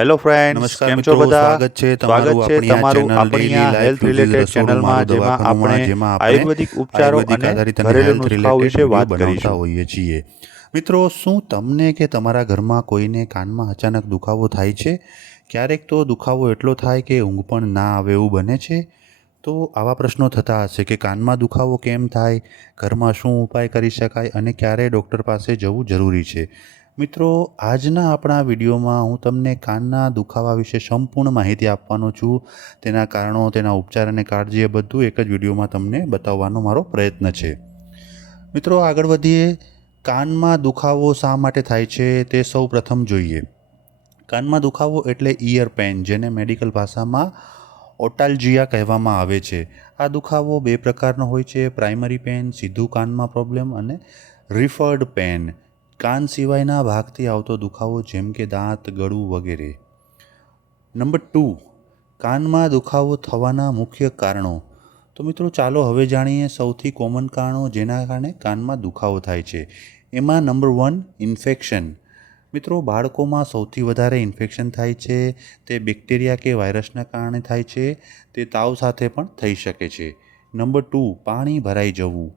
Hello friends, નમસ્કાર કેમ છો મિત્રો, બધા? સ્વાગત છે તમારું તમારું આપણી આ ચેનલ આપણી ડેઈલી આ લાઈફ હેલ્થ યુઝિસ રિલેટેડ રસોડું ચેનલમાં મારું જેમાં દવાખાનુંમાં આપણે જેમાં આપણે આયુર્વેદિક ઉપચારો આયુર્વેદિક અને આધારિત અને ઘરેલું હેલ્થ નુસ્ખાઓ રિલેટેડ વિશે વિડીયો વાત બનાવતા કરીશું. હોઈએ છીએ. મિત્રો, શું તમને કે તમારા ઘરમાં કોઈને કાનમાં અચાનક દુખાવો થાય છે? ક્યારેક તો દુખાવો એટલો થાય કે ઊંઘ પણ ના આવે એવું બને છે. તો આવા પ્રશ્નો થતા હશે કે કાનમાં દુખાવો કેમ થાય, ઘરમાં શું ઉપાય કરી શકાય અને ક્યારે ડૉક્ટર પાસે જવું જરૂરી છે. મિત્રો, આજના આપણા વિડીયોમાં હું તમને કાનના દુખાવા વિશે સંપૂર્ણ માહિતી આપવાનો છું. તેના કારણો, તેના ઉપચાર અને કાળજી એ બધું એક જ વિડીયોમાં તમને બતાવવાનો મારો પ્રયત્ન છે. મિત્રો, આગળ વધીએ. કાનમાં દુખાવો શા માટે થાય છે તે સૌ પ્રથમ જોઈએ. કાનમાં દુખાવો એટલે ઇયર પેન, જેને મેડિકલ ભાષામાં ઓટાલ્જિયા કહેવામાં આવે છે. આ દુખાવો બે પ્રકારનો હોય છે: પ્રાઇમરી પેન, સીધું કાનમાં પ્રોબ્લેમ, અને રિફર્ડ પેન, કાન સિવાયના ભાગથી આવતો દુખાવો, જેમ કે દાંત, ગળું વગેરે. નંબર 2, કાનમાં દુખાવો થવાના મુખ્ય કારણો. તો મિત્રો, ચાલો હવે જાણીએ સૌથી કોમન કારણો જેના કારણે કાનમાં દુખાવો થાય છે. એમાં નંબર 1, ઇન્ફેક્શન. મિત્રો, બાળકોમાં સૌથી વધારે ઇન્ફેક્શન થાય છે. તે બેક્ટેરિયા કે વાયરસના કારણે થાય છે. તે તાવ સાથે પણ થઈ શકે છે. નંબર 2, પાણી ભરાઈ જવું.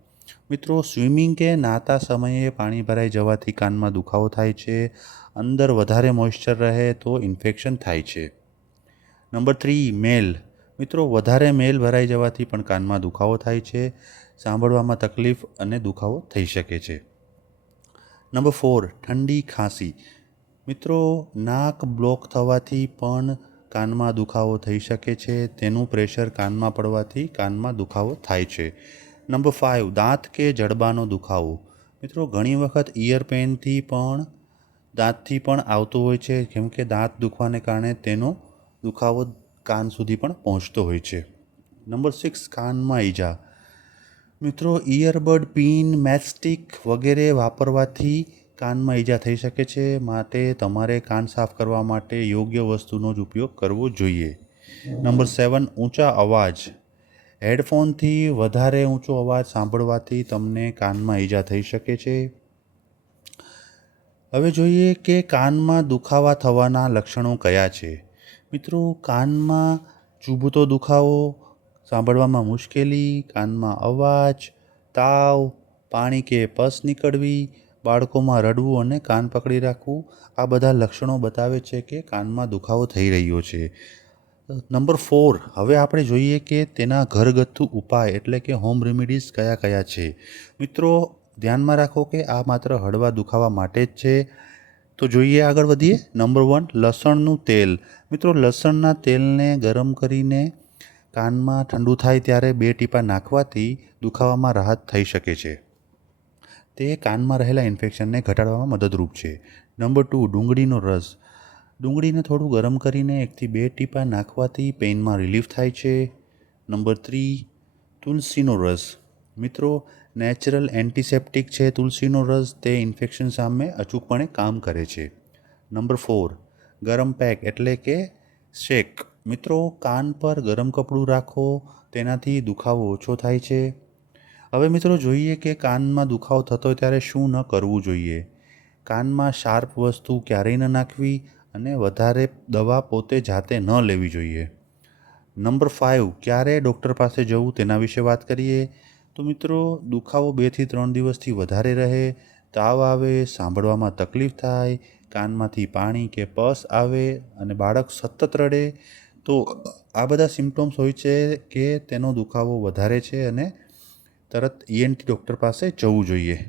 મિત્રો, સ્વિમિંગ કે નહાતા સમયે પાણી ભરાઈ જવાથી કાનમાં દુખાવો થાય છે. અંદર વધારે મોઇશ્ચર રહે તો ઇન્ફેક્શન થાય છે. નંબર 3, મેલ. મિત્રો, વધારે મેલ ભરાઈ જવાથી પણ કાનમાં દુખાવો થાય છે. સાંભળવામાં તકલીફ અને દુખાવો થઈ શકે છે. નંબર 4, ઠંડી, ખાંસી. મિત્રો, નાક બ્લોક થવાથી પણ કાનમાં દુખાવો થઈ શકે છે. તેનું પ્રેશર કાનમાં પડવાથી કાનમાં દુખાવો થાય છે. નંબર 5, દાંત કે જડબાનો દુખાવો. મિત્રો, ઘણી વખત ઇયર પેનથી પણ દાંતથી પણ આવતો હોય છે, કેમ કે દાંત દુખવાને કારણે તેનો દુખાવો કાન સુધી પણ પહોંચતો હોય છે. નંબર 6, કાનમાં ઈજા. મિત્રો, ઇયરબડ, પિન, મેચસ્ટિક વગેરે વાપરવાથી કાનમાં ઈજા થઈ શકે છે. માટે તમારે કાન સાફ કરવા માટે યોગ્ય વસ્તુનો જ ઉપયોગ કરવો જોઈએ. નંબર 7, ઊંચા અવાજ. હેડફોનથી વધારે ઊંચો અવાજ સાંભળવાથી તમને કાનમાં ઈજા થઈ શકે છે. હવે જોઈએ કે કાનમાં દુખાવા થવાના લક્ષણો કયા છે. મિત્રો, કાનમાં ચૂભતો દુખાવો, સાંભળવામાં મુશ્કેલી, કાનમાં અવાજ, તાવ, પાણી કે પસ નીકળવી, બાળકોમાં રડવું અને કાન પકડી રાખવું, આ બધા લક્ષણો બતાવે છે કે કાનમાં દુખાવો થઈ રહ્યો છે. નંબર 4, હવે આપણે જોઈએ કે તેના ઘરગથ્થુ ઉપાય એટલે કે હોમ રેમિડીઝ કયા કયા છે. મિત્રો, ધ્યાનમાં રાખો કે આ માત્ર હળવા દુખાવા માટે જ છે. તો જોઈએ, આગળ વધીએ. નંબર 1, લસણનું તેલ. મિત્રો, લસણના તેલને ગરમ કરીને કાનમાં ઠંડુ થાય ત્યારે 2 ટીપાં નાખવાથી દુખાવામાં રાહત થઈ શકે છે. તે કાનમાં રહેલા ઇન્ફેક્શનને ઘટાડવામાં મદદરૂપ છે. નંબર 2, ડુંગળીનો રસ. ડુંગળીને થોડું ગરમ કરીને 1 થી 2 ટીપાં નાખવાથી પેઇનમાં રિલીફ થાય છે. નંબર 3, તુલસીનો રસ. મિત્રો, નેચરલ એન્ટિસેપ્ટિક છે તુલસીનો રસ. તે ઇન્ફેક્શન સામે અચૂકપણે કામ કરે છે. નંબર 4, ગરમ પેક એટલે કે શેક. મિત્રો, કાન પર ગરમ કપડું રાખો, તેનાથી દુખાવો ઓછો થાય છે. હવે મિત્રો, જોઈએ કે કાનમાં દુખાવો થતો હોય ત્યારે શું ન કરવું જોઈએ. કાનમાં શાર્પ વસ્તુ ક્યારેય ન નાખવી અને વધારે દવા પોતે જાતે ન લેવી જોઈએ. નંબર 5, ક્યારે ડૉક્ટર પાસે જવું તેના વિશે વાત કરીએ. તો મિત્રો, દુખાવો 2 થી 3 દિવસથી વધારે રહે, તાવ આવે, સાંભળવામાં તકલીફ થાય, કાનમાંથી પાણી કે પસ આવે અને બાળક સતત રડે, તો આ બધા સિમ્પટમ્સ હોય છે કે તેનો દુખાવો વધારે છે અને તરત ENT ડૉક્ટર પાસે જવું જોઈએ.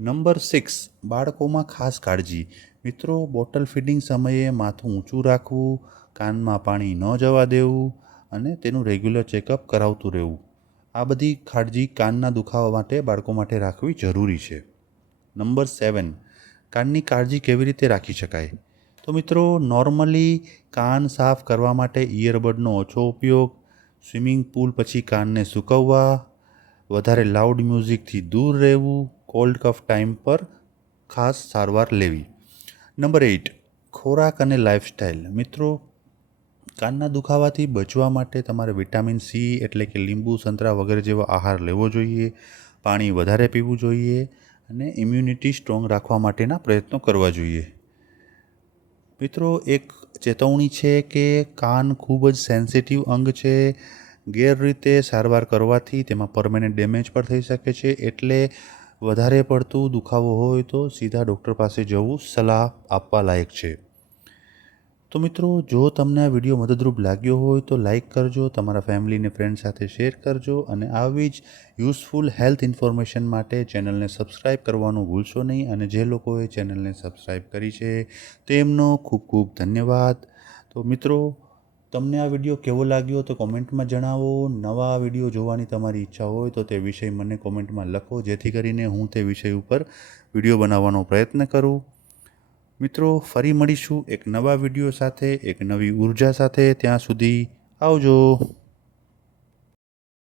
નંબર 6, બાળકોમાં ખાસ કાળજી. મિત્રો, બોટલ ફીડિંગ સમયે માથું ઊંચું રાખવું, કાનમાં પાણી ન જવા દેવું અને તેનું રેગ્યુલર ચેકઅપ કરાવતું રહેવું. આ બધી કાળજી કાનના દુખાવા માટે બાળકો માટે રાખવી જરૂરી છે. નંબર 7, કાનની કાળજી કેવી રીતે રાખી શકાય. તો મિત્રો, નોર્મલી કાન સાફ કરવા માટે ઇયરબડનો ઓછો ઉપયોગ, સ્વિમિંગ પૂલ પછી કાનને સૂકવવા, વધારે લાઉડ મ્યુઝિકથી દૂર રહેવું, કોલ્ડ કફ ટાઈમ પર ખાસ સારવાર લેવી. નંબર 8, ખોરાક અને લાઇફસ્ટાઇલ. મિત્રો, કાનના દુખાવાથી બચવા માટે તમારે વિટામિન સી એટલે કે લીંબુ, સંતરા વગેરે જેવો આહાર લેવો જોઈએ, પાણી વધારે પીવું જોઈએ અને ઇમ્યુનિટી સ્ટ્રોંગ રાખવા માટેના પ્રયત્નો કરવા જોઈએ. મિત્રો, એક ચેતવણી છે કે કાન ખૂબ જ સેન્સિટિવ અંગ છે. ગેરરીતે સારવાર કરવાથી તેમાં પરમેનન્ટ ડેમેજ પણ થઈ શકે છે. એટલે વધારે પડતું દુખાવો હોય તો સીધા ડૉક્ટર પાસે જવું સલાહ આપવા લાયક છે. તો મિત્રો, જો તમને આ વિડીયો મદદરૂપ લાગ્યો હોય તો લાઈક કરજો, તમારા ફેમિલી અને ફ્રેન્ડ સાથે શેર કરજો અને આવી જ યુઝફુલ હેલ્થ ઇન્ફોર્મેશન માટે ચેનલને સબસ્ક્રાઈબ કરવાનું ભૂલશો નહીં. અને જે લોકોએ ચેનલને સબસ્ક્રાઈબ કરી છે તેમનો ખૂબ ખૂબ ધન્યવાદ. તો મિત્રો, તમને આ વિડીયો કેવો લાગ્યો તો કોમેન્ટમાં જણાવો. નવા વિડીયો જોવાની તમારી ઈચ્છા હોય તો તે વિષય મને કોમેન્ટમાં લખો, જેથી કરીને હું તે વિષય ઉપર વિડીયો બનાવવાનો પ્રયત્ન કરું. મિત્રો, ફરી મળીશું એક નવા વિડીયો સાથે, એક નવી ઉર્જા સાથે. ત્યાં સુધી આવજો.